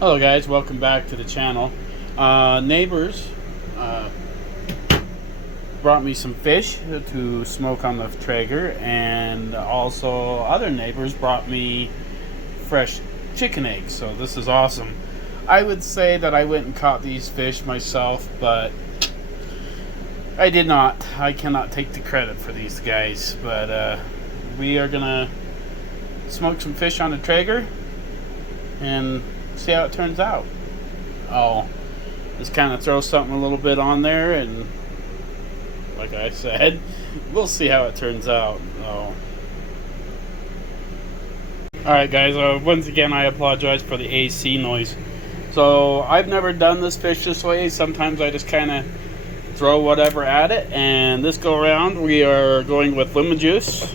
Hello guys, welcome back to the channel. Neighbors brought me some fish to smoke on the Traeger, and also other neighbors brought me fresh chicken eggs, so this is awesome. I would say that I went and caught these fish myself, but I did not. I cannot take the credit for these guys, but we are gonna smoke some fish on the Traeger and see how it turns out. I'll just kind of throw something a little bit on there, and like I said, we'll see how it turns out. Alright guys, once again I apologize for the AC noise. So I've never done this fish this way. Sometimes I just kind of throw whatever at it, and this go around we are going with lemon juice,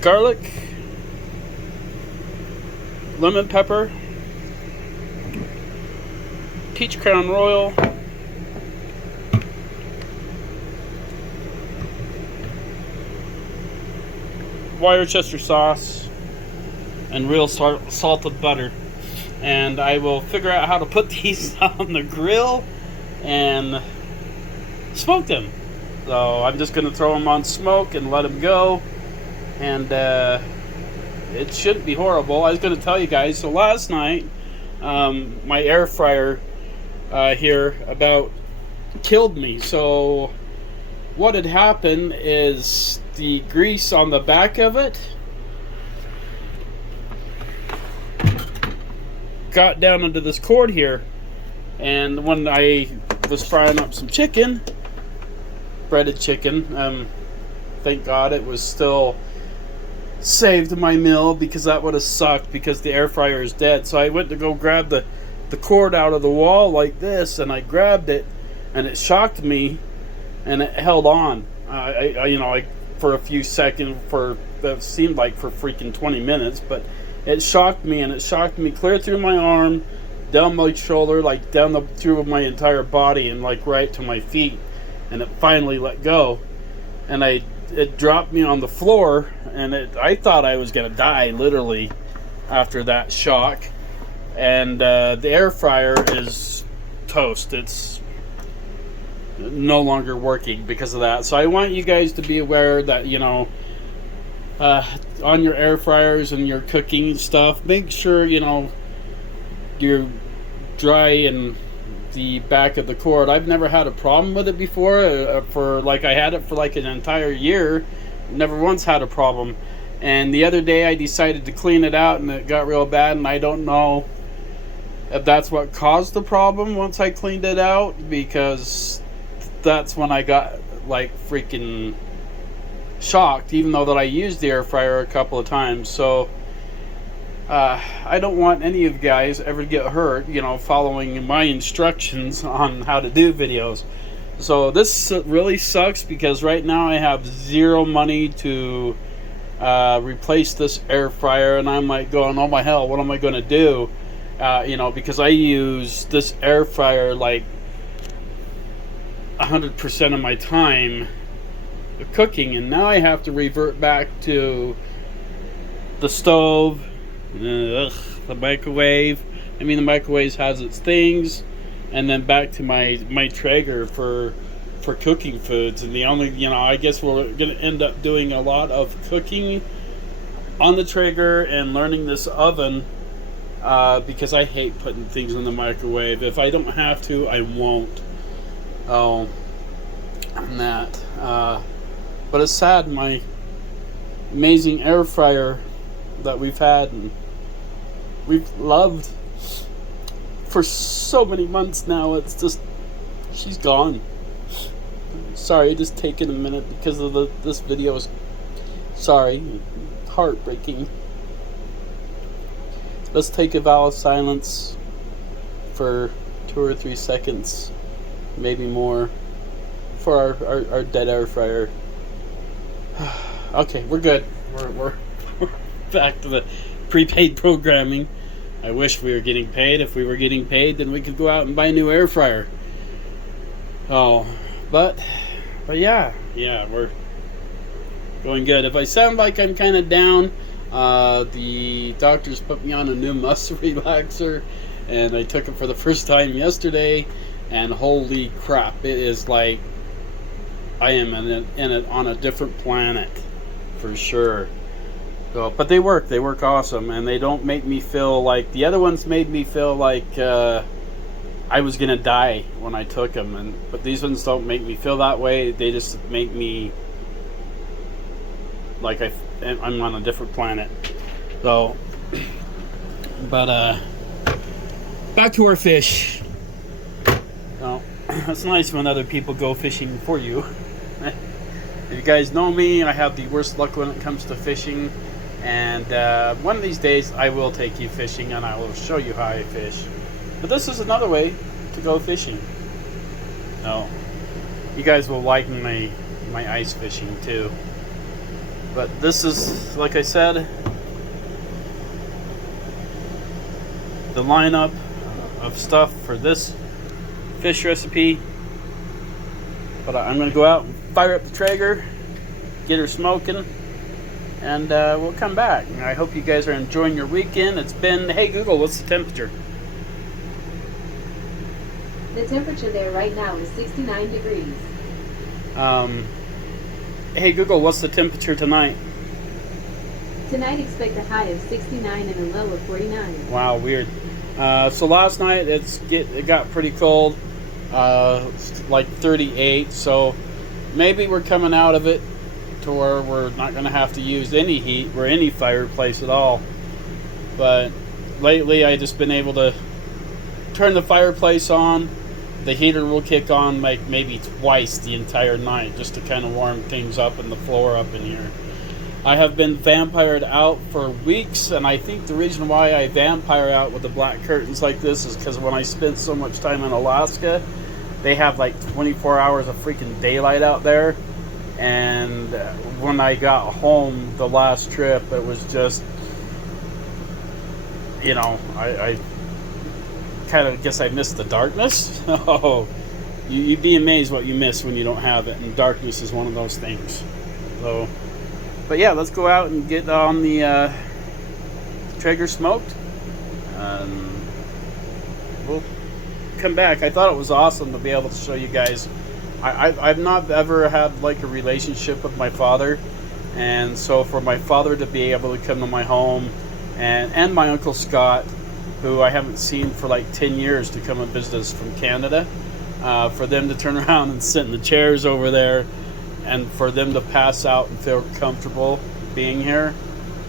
garlic, lemon pepper, peach crown royal, Worcestershire sauce, and real salted butter. And I will figure out how to put these on the grill and smoke them. So I'm just going to throw them on smoke and let them go, and it shouldn't be horrible. I was going to tell you guys, so last night my air fryer here about killed me. So what had happened is the grease on the back of it got down into this cord here, and when I was frying up some chicken, breaded chicken, thank God it was still saved my meal, because that would have sucked because the air fryer is dead. So I went to go grab the cord out of the wall like this, and I grabbed it, and it shocked me, and it held on. I for a few seconds, for that seemed like for freaking 20 minutes, but it shocked me, and it shocked me clear through my arm, down my shoulder, like down through my entire body, and like right to my feet, and it finally let go, and it dropped me on the floor, and I thought I was gonna die literally after that shock. And the air fryer is toast. It's no longer working because of that. So I want you guys to be aware that, on your air fryers and your cooking stuff, make sure you're dry in the back of the cord. I've never had a problem with it before. I had it for like an entire year, never once had a problem. And the other day I decided to clean it out, and it got real bad, and I don't know if that's what caused the problem once I cleaned it out, because that's when I got like freaking shocked, even though that I used the air fryer a couple of times. So I don't want any of you guys ever to get hurt, following my instructions on how to do videos. So this really sucks, because right now I have zero money to replace this air fryer, and I'm like going, oh my hell, what am I going to do? Because I use this air fryer like 100% of my time cooking, and now I have to revert back to the stove, the microwave. I mean, the microwave has its things, and then back to my Traeger for cooking foods. And the only, I guess we're going to end up doing a lot of cooking on the Traeger and learning this oven, because I hate putting things in the microwave. If I don't have to, I won't. And that. But it's sad, my amazing air fryer that we've had and we've loved for so many months now, it's just, she's gone. Sorry, just taking a minute because of this video is, sorry, heartbreaking. Let's take a vow of silence for 2 or 3 seconds, maybe more, for our dead air fryer. Okay, we're good. We're back to the prepaid programming. I wish we were getting paid. If we were getting paid, then we could go out and buy a new air fryer. But yeah, we're going good. If I sound like I'm kind of down, The doctors put me on a new muscle relaxer, and I took it for the first time yesterday, and holy crap, it is like I am in it on a different planet for sure. So, but they work awesome, and they don't make me feel like the other ones made me feel like I was gonna die when I took them, but these ones don't make me feel that way. They just make me like I'm on a different planet. So, but back to our fish. Well, it's nice when other people go fishing for you. If you guys know me, I have the worst luck when it comes to fishing, and one of these days I will take you fishing and I will show you how I fish. But this is another way to go fishing. No, you guys will like my ice fishing too. But this is, like I said, the lineup of stuff for this fish recipe. But I'm going to go out and fire up the Traeger, get her smoking, and we'll come back. I hope you guys are enjoying your weekend. It's been, hey Google, what's the temperature? The temperature there right now is 69 degrees. Hey Google, what's the temperature tonight? Tonight expect a high of 69 and a low of 49. Wow, weird. So last night it got pretty cold, like 38. So maybe we're coming out of it to where we're not going to have to use any heat or any fireplace at all. But lately I just been able to turn the fireplace on. The heater will kick on like maybe twice the entire night just to kind of warm things up in the floor up in here. I have been vampired out for weeks, and I think the reason why I vampire out with the black curtains like this is because when I spent so much time in Alaska, they have like 24 hours of freaking daylight out there. And when I got home the last trip, it was just, you know, I kind of guess I missed the darkness. Oh, you'd be amazed what you miss when you don't have it, and darkness is one of those things. So, but yeah, let's go out and get on the Traeger smoked. We'll come back. I thought it was awesome to be able to show you guys. I've not ever had like a relationship with my father, and so for my father to be able to come to my home, and my Uncle Scott, who I haven't seen for like 10 years, to come and visit us from Canada, for them to turn around and sit in the chairs over there, and for them to pass out and feel comfortable being here,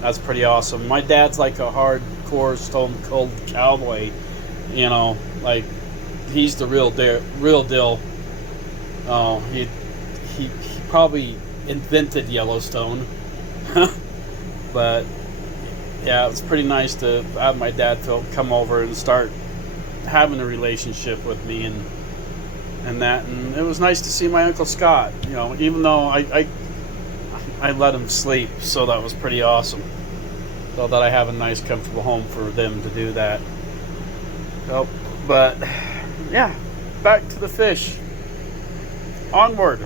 that's pretty awesome. My dad's like a hardcore stone cold cowboy, you know, like he's the real deal. Oh, he probably invented Yellowstone. But yeah, it's pretty nice to have my dad come over and start having a relationship with me and that. And it was nice to see my Uncle Scott, you know, even though I let him sleep, so that was pretty awesome. So that I have a nice, comfortable home for them to do that. So, but yeah, back to the fish. Onward.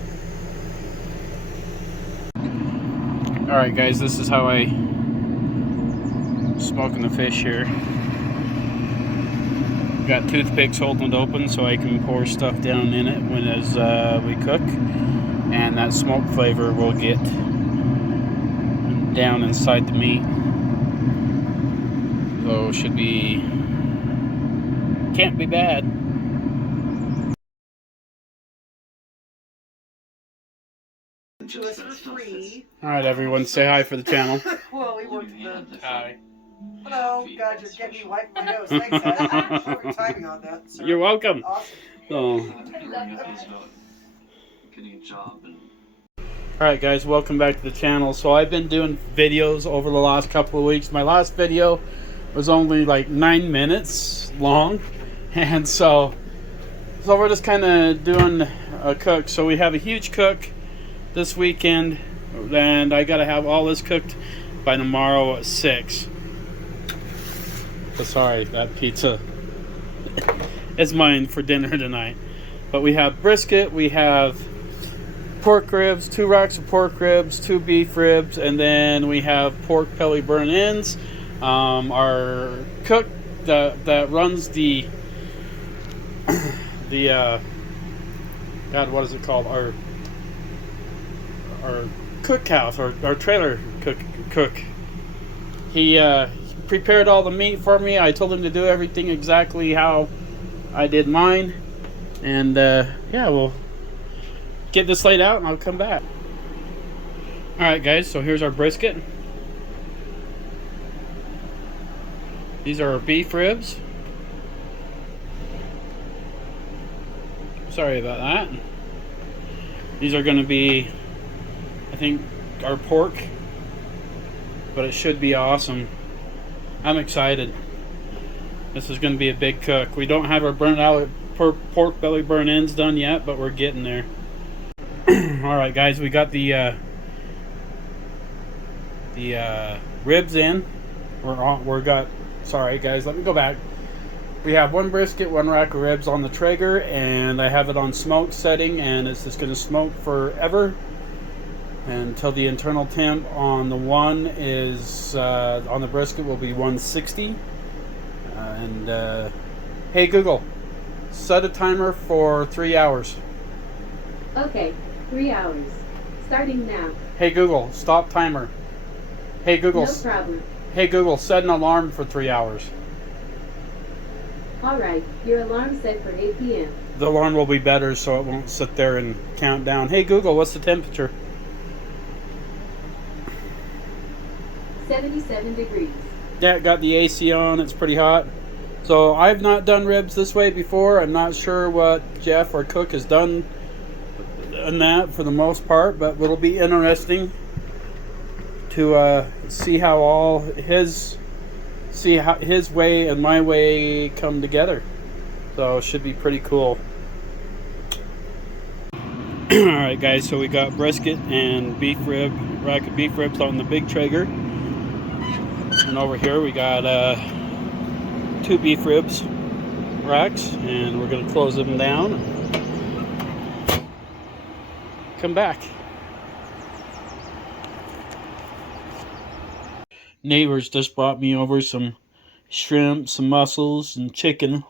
Alright guys, this is how I smoking the fish here. Got toothpicks holding it open so I can pour stuff down in it as we cook, and that smoke flavor will get down inside the meat. So should be, can't be bad. To us for free. Alright everyone, say hi for the channel. Well, we worked the. Hi. Hello, God, you're getting me wiping my nose. Thanks, Ed. Short timing on that. Sir. You're welcome. Awesome. Alright guys, welcome back to the channel. So I've been doing videos over the last couple of weeks. My last video was only like 9 minutes long, and so we're just kind of doing a cook. So we have a huge cook this weekend, and I gotta have all this cooked by tomorrow at 6. So sorry, that pizza is mine for dinner tonight. But we have brisket, we have pork ribs, 2 racks of pork ribs, 2 beef ribs, and then we have pork belly burn ends. Our cook that runs the God, what is it called? Our cookhouse, our trailer cook. He prepared all the meat for me. I told him to do everything exactly how I did mine, and yeah, we'll get this laid out and I'll come back. Alright guys, so here's our brisket. These are our beef ribs. Sorry about that. These are going to be, I think, our pork, but it should be awesome. I'm excited. This is going to be a big cook. We don't have our burnt out pork belly burn ends done yet, but we're getting there. Alright guys, we got the ribs in. Sorry guys, let me go back. We have 1 brisket, 1 rack of ribs on the Traeger, and I have it on smoke setting, and it's just going to smoke forever until the internal temp on the one is on the brisket will be 160. Hey Google, set a timer for 3 hours. Okay, 3 hours. Starting now. Hey Google, stop timer. Hey Google. No problem. Hey Google, set an alarm for 3 hours. Alright, your alarm set for 8 p.m. The alarm will be better so it won't sit there and count down. Hey Google, what's the temperature? 77 degrees. Yeah, got the AC on, it's pretty hot. So I've not done ribs this way before. I'm not sure what Jeff, our cook, has done in that for the most part, but it'll be interesting to see how his way and my way come together. So it should be pretty cool. Alright guys, so we got brisket and rack of beef ribs on the big Traeger. And over here we got 2 beef ribs racks, and we're going to close them down. Come back. Neighbors just brought me over some shrimp, some mussels, and chicken.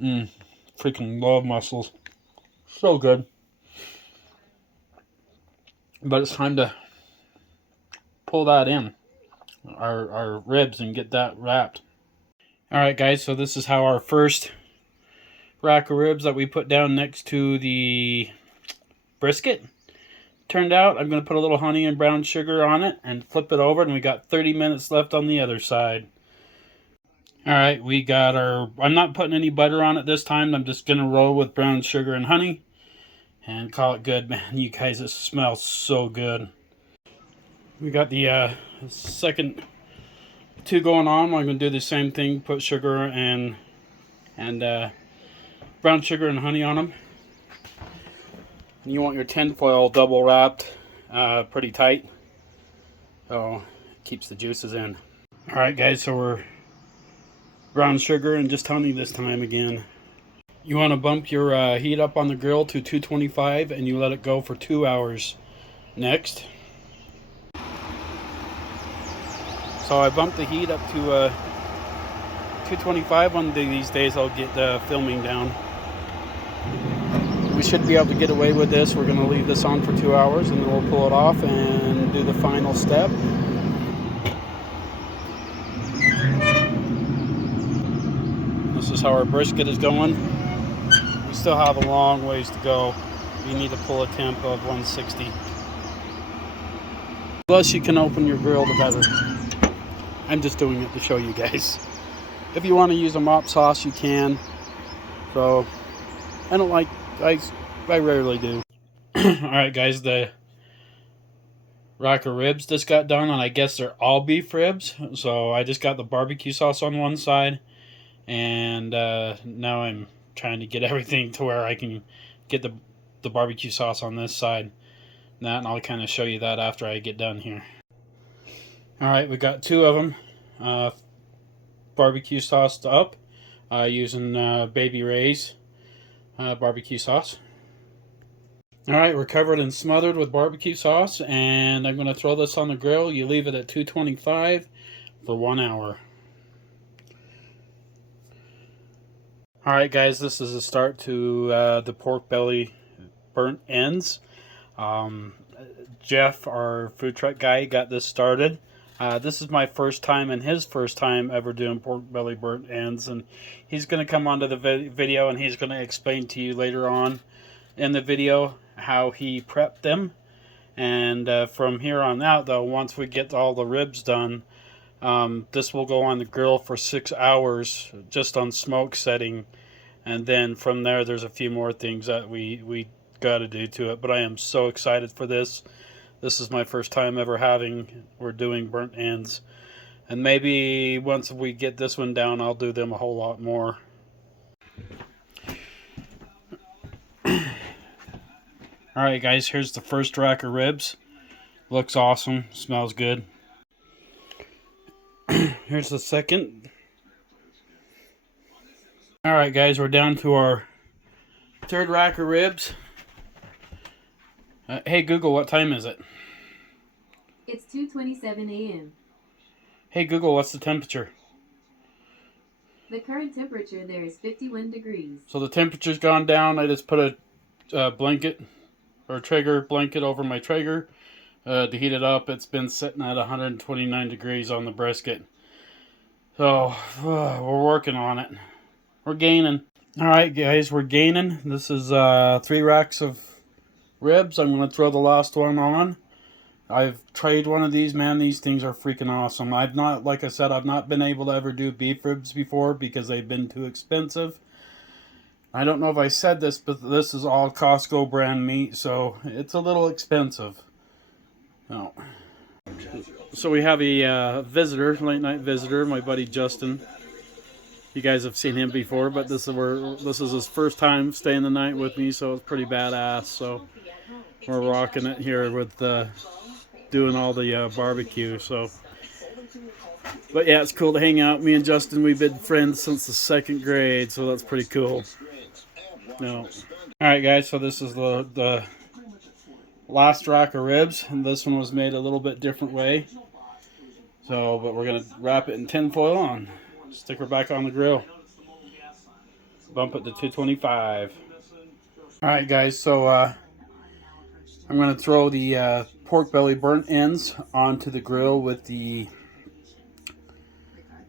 Freaking love mussels. So good. But it's time to pull that in. Our ribs and get that wrapped. Alright guys, so this is how our first rack of ribs that we put down next to the brisket turned out. I'm going to put a little honey and brown sugar on it and flip it over, and we got 30 minutes left on the other side. Alright, we got I'm not putting any butter on it this time. I'm just going to roll with brown sugar and honey and call it good. Man, you guys, it smells so good. We got the second 2 going on. I'm going to do the same thing, put sugar and brown sugar and honey on them. You want your tinfoil double wrapped pretty tight, so it keeps the juices in. Alright guys, so we're brown sugar and just honey this time again. You want to bump your heat up on the grill to 225 and you let it go for 2 hours. Next. So I bumped the heat up to 225. One of these days I'll get filming down. We should be able to get away with this. We're going to leave this on for 2 hours and then we'll pull it off and do the final step. This is how our brisket is going. We still have a long ways to go. We need to pull a temp of 160. The less you can open your grill, the better. I'm just doing it to show you guys. If you want to use a mop sauce, you can. So, I rarely do. Alright guys, the rack of ribs just got done, and I guess they're all beef ribs. So I just got the barbecue sauce on one side, and now I'm trying to get everything to where I can get the barbecue sauce on this side. And I'll kind of show you that after I get done here. Alright, we got 2 of them barbecue sauced up using Baby Ray's barbecue sauce. Alright, we're covered and smothered with barbecue sauce, and I'm going to throw this on the grill. You leave it at 225 for 1 hour. Alright guys, this is a start to the pork belly burnt ends. Jeff, our food truck guy, got this started. This is my first time and his first time ever doing pork belly burnt ends, and he's going to come onto the video and he's going to explain to you later on in the video how he prepped them. And from here on out, though, once we get all the ribs done, this will go on the grill for 6 hours just on smoke setting, and then from there there's a few more things that we got to do to it. But I am so excited for this. This is my first time ever we're doing burnt ends, and maybe once we get this one down I'll do them a whole lot more. Alright guys, here's the first rack of ribs. Looks awesome, smells good. Here's the second. Alright guys, we're down to our third rack of ribs. Hey Google, what time is it? It's 2:27 a.m. Hey Google, what's the temperature? The current temperature there is 51 degrees. So the temperature's gone down. I just put a blanket or Traeger blanket over my Traeger to heat it up. It's been sitting at 129 degrees on the brisket. So we're working on it. We're gaining. Alright guys, we're gaining. This is 3 racks of ribs. I'm going to throw the last one on. I've tried one of these, man. These things are freaking awesome. I've not, like I said, I've not been able to ever do beef ribs before because they've been too expensive. I don't know if I said this, but this is all Costco brand meat, so it's a little expensive. Oh. So we have a visitor, late night visitor, my buddy Justin. You guys have seen him before, but this is his first time staying the night with me, so it's pretty badass. So we're rocking it here with doing all the barbecue. So, but yeah, it's cool to hang out. Me and Justin, we've been friends since the 2nd grade, so that's pretty cool. No. All right, guys. So this is the last rack of ribs, and this one was made a little bit different way. So, but we're gonna wrap it in tin foil and stick her back on the grill. Bump it to 225. All right, guys. So I'm gonna throw the pork belly burnt ends onto the grill with the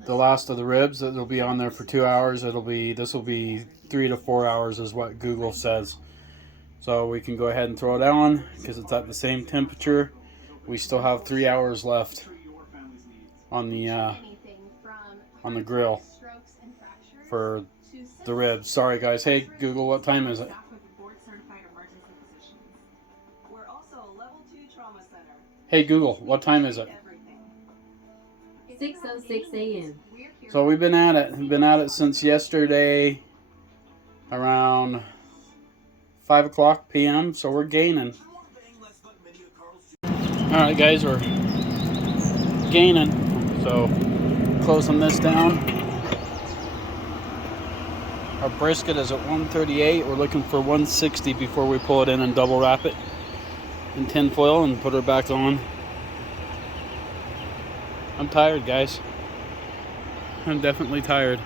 last of the ribs. It'll be on there for 2 hours. This will be 3 to 4 hours is what Google says. So we can go ahead and throw it on because it's at the same temperature. We still have 3 hours left on the grill for the ribs. Sorry guys. Hey Google, what time is it? Hey Google, what time is it? 6:06 a.m. So we've been at it. We've been at it since yesterday around 5 o'clock p.m. So we're gaining. Alright guys, we're gaining. So closing this down. Our brisket is at 138. We're looking for 160 before we pull it in and double wrap it in tin foil and put her back on. I'm tired, guys. I'm definitely tired.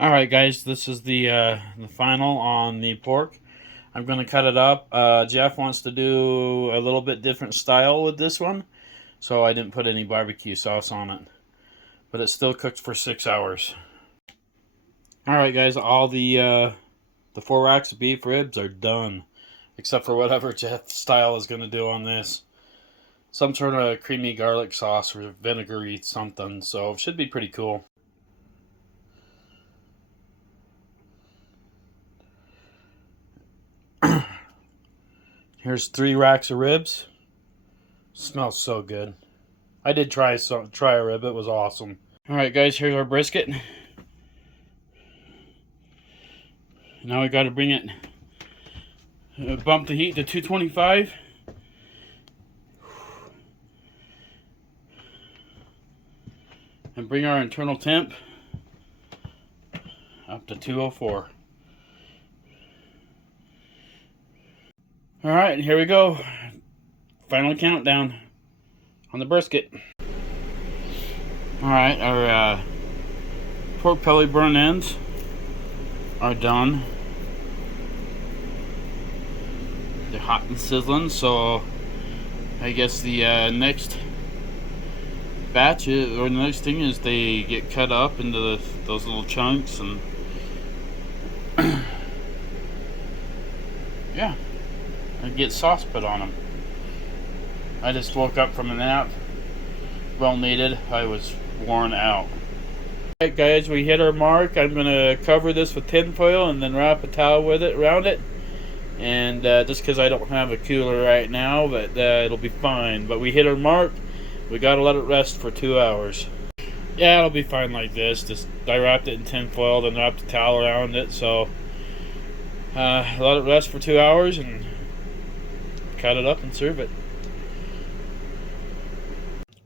Alright guys, this is the final on the pork. I'm going to cut it up. Jeff wants to do a little bit different style with this one, so I didn't put any barbecue sauce on it. But it's still cooked for 6 hours. Alright guys, all the 4 racks of beef ribs are done. Except for whatever Jeff Style is going to do on this. Some sort of creamy garlic sauce or vinegary something. So it should be pretty cool. Here's 3 racks of ribs. Smells so good. I did try a rib. It was awesome. Alright guys, here's our brisket. Now we got to bring it... bump the heat to 225. And bring our internal temp up to 204. Alright, here we go. Final countdown on the brisket. Alright, our pork belly burnt ends are done. They're hot and sizzling, so I guess the next batch or the next thing is they get cut up into those little chunks, and yeah, and get sauce put on them. I just woke up from a nap, well needed. I was worn out. Alright guys, we hit our mark. I'm gonna cover this with tin foil and then wrap a towel with it around it. And just because I don't have a cooler right now, but it'll be fine. But we hit our mark. We gotta let it rest for 2 hours. Yeah, it'll be fine like this. Just I wrapped it in tin foil, then wrapped a towel around it. So let it rest for 2 hours and cut it up and serve it.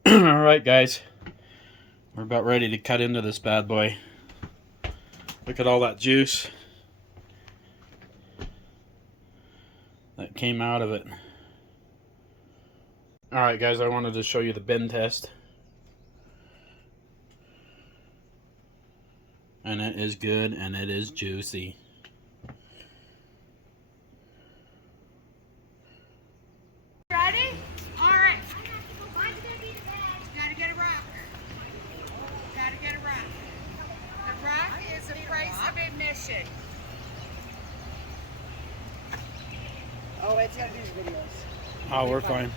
Alright guys, we're about ready to cut into this bad boy. Look at all that juice that came out of it. Alright guys, I wanted to show you the bend test. And it is good and it is juicy. Ready? All right. Gotta get a rock. Gotta get a rock. The rock is the price of admission. Oh, it's got these videos. Oh, we're fine.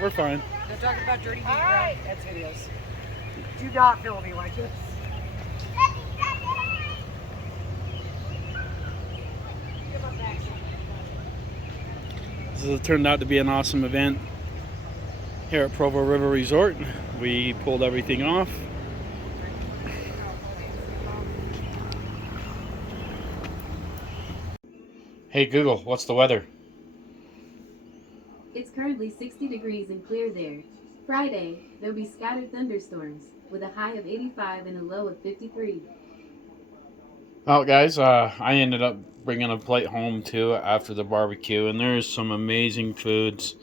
We're fine. They're talking about dirty people. All right. That's videos. Do not film me like this. This has turned out to be an awesome event here at Provo River Resort. We pulled everything off. Hey Google, what's the weather? It's currently 60 degrees and clear there. Friday, there'll be scattered thunderstorms with a high of 85 and a low of 53. Well, guys, I ended up bringing a plate home too after the barbecue, and there's some amazing foods.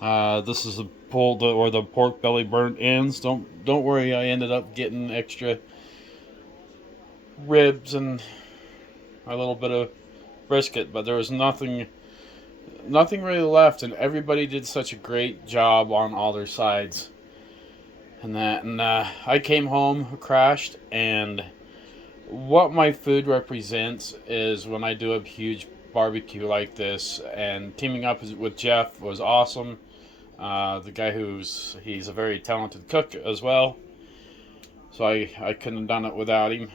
This is the pork belly burnt ends. Don't worry, I ended up getting extra ribs and a little bit of brisket, but there was nothing really left, and everybody did such a great job on all their sides. And I came home, crashed, and what my food represents is when I do a huge barbecue like this, and teaming up with Jeff was awesome. The guy he's a very talented cook as well, so I couldn't have done it without him,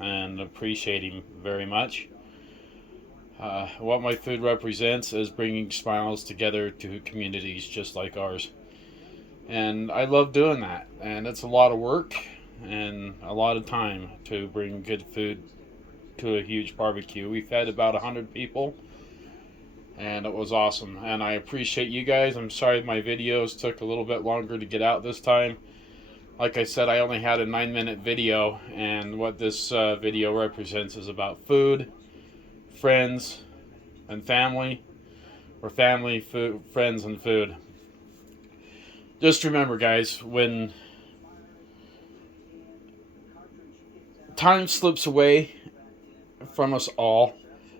and appreciate him very much. What my food represents is bringing smiles together to communities just like ours, and I love doing that. And it's a lot of work and a lot of time to bring good food to a huge barbecue. We fed about 100 people, and it was awesome, and I appreciate you guys. I'm sorry my videos took a little bit longer to get out this time. Like I said, I only had a 9-minute video, and what this video represents is about food, friends, and family, or family, food, friends, and food. Just remember, guys, when time slips away from us all,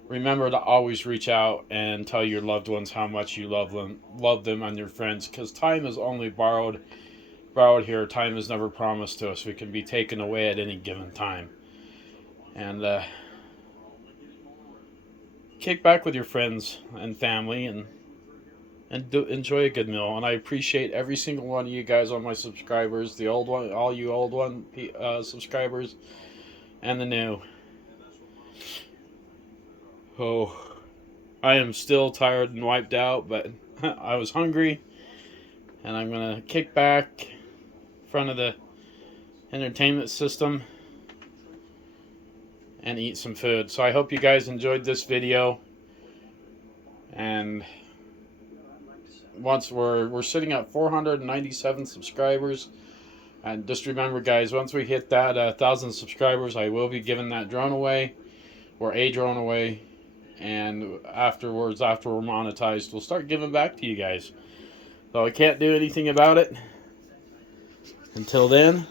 remember to always reach out and tell your loved ones how much you love them and your friends, because time is only borrowed here. Time is never promised to us. We can be taken away at any given time. And kick back with your friends and family and enjoy a good meal. And I appreciate every single one of you guys, on my subscribers, the old one, all you old one subscribers, and the new. Oh, I am still tired and wiped out, but I was hungry, and I'm gonna kick back in front of the entertainment system and eat some food. So I hope you guys enjoyed this video, and once we're sitting at 497 subscribers, and just remember, guys, once we hit that 1,000 subscribers, I will be giving that drone away, or a drone away, and afterwards, after we're monetized, we'll start giving back to you guys. So I can't do anything about it until then.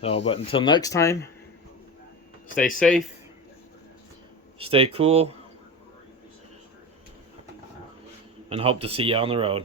So, but until next time, stay safe, stay cool, and hope to see you on the road.